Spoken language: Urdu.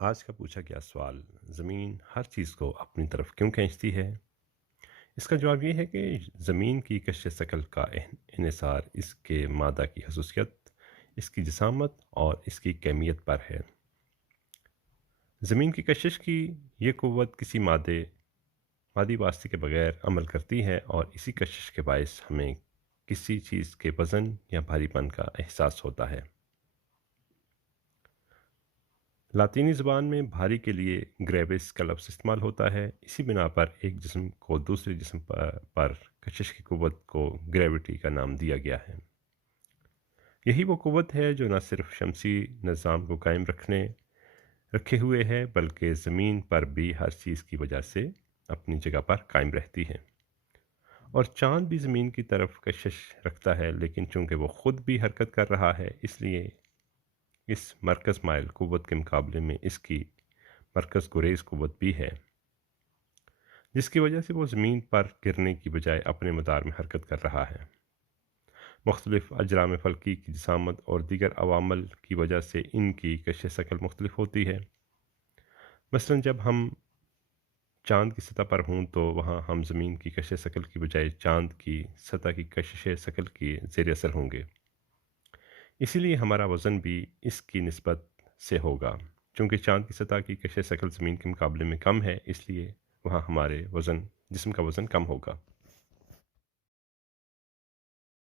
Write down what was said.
آج کا پوچھا گیا سوال: زمین ہر چیز کو اپنی طرف کیوں کھینچتی ہے؟ اس کا جواب یہ ہے کہ زمین کی کش شکل کا انحصار اس کے مادہ کی خصوصیت، اس کی جسامت اور اس کی کیمیت پر ہے۔ زمین کی کشش کی یہ قوت کسی مادی واسطے کے بغیر عمل کرتی ہے، اور اسی کشش کے باعث ہمیں کسی چیز کے وزن یا بھاری پن کا احساس ہوتا ہے۔ لاطینی زبان میں بھاری کے لیے گریوس کا لفظ استعمال ہوتا ہے۔ اسی بنا پر ایک جسم کو دوسرے جسم پر کشش کی قوت کو گریوٹی کا نام دیا گیا ہے۔ یہی وہ قوت ہے جو نہ صرف شمسی نظام کو قائم رکھے ہوئے ہے، بلکہ زمین پر بھی ہر چیز کی وجہ سے اپنی جگہ پر قائم رہتی ہے۔ اور چاند بھی زمین کی طرف کشش رکھتا ہے، لیکن چونکہ وہ خود بھی حرکت کر رہا ہے، اس لیے اس مرکز مائل قوت کے مقابلے میں اس کی مرکز گریز قوت بھی ہے، جس کی وجہ سے وہ زمین پر گرنے کی بجائے اپنے مدار میں حرکت کر رہا ہے۔ مختلف اجرام فلکی کی جسامت اور دیگر عوامل کی وجہ سے ان کی کش شکل مختلف ہوتی ہے۔ مثلا جب ہم چاند کی سطح پر ہوں تو وہاں ہم زمین کی کش شکل کی بجائے چاند کی سطح کی کشش شکل کی زیر اثر ہوں گے۔ اسی لیے ہمارا وزن بھی اس کی نسبت سے ہوگا۔ چونکہ چاند کی سطح کی کش شکل زمین کے مقابلے میں کم ہے، اس لیے وہاں ہمارے جسم کا وزن کم ہوگا۔